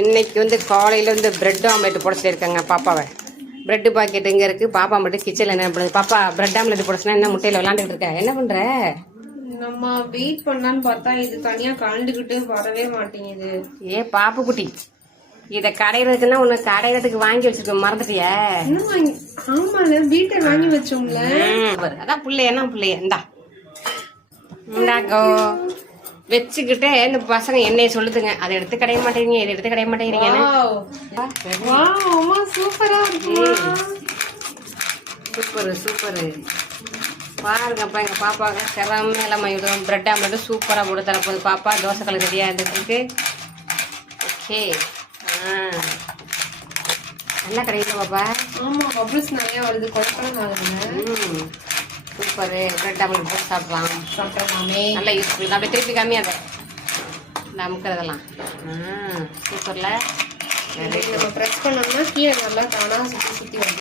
இன்னைக்கு வந்து காலையில் வந்து பிரெட் ஆம்லெட் போட சொல்லியிருக்காங்க பாப்பாவை. பிரெட் பாக்கெட் இங்கே இருக்குது. பாப்பா மட்டும் கிச்சனில் என்ன பண்ணுது? பாப்பா பிரெட் ஆம்லெட் போட என்ன முட்டையில் விளாண்டுக்கிட்டு இருக்க? என்ன பண்ணுற? நம்ம வெயிட் பண்ணலான்னு பார்த்தா இது தனியா கலந்துக்கிட்டு வரவே மாட்டேங்குது. ஏ பாப்பு குட்டி, இதை கடையிறதுக்குன்னா உன்னை கடையிறதுக்கு வாங்கி வச்சிருக்க மறந்துட்டியா? ஆமால வீட்டை வாங்கி வச்சோம்ல. அதான் பிள்ளைய என்ன பிள்ளைய இந்தாக்கோ வச்சுக்கிட்டே இந்த பசங்க என்னைய சொல்லுதுங்க, அதை எடுத்து கடைய மாட்டேங்கிறீங்க, இதை எடுத்து கடைய மாட்டேங்கிறீங்க. சூப்பரா இருக்கு. Super super. பாருங்கப்பா எங்க பாப்பாங்க திறமை இல்லாம விடுவோம். பிரெட் ஆம்லெட் சூப்பரா போட்டு தரப்போகுது பாப்பா. தோசை கல் ரெடியா இருந்துருக்கு. ஓகே, நல்லா கிடைக்கும் பாப்பா. ஆமா, பபிள்ஸ் நிறைய வருது. குழப்பம் ஆகுதுங்க. சூப்பரு. பிரெட் ஆம்லெட் போட்டு சாப்பிடலாமே. நல்லா யூஸ்ஃபுல். அப்படியே திருப்பி கம்மியாக இந்த அமுக்கிறதெல்லாம். சூப்பர்ல. நம்ம ப்ரெஸ் பண்ணோம்னா கீழே நல்லா தானா சுற்றி சுற்றி வந்து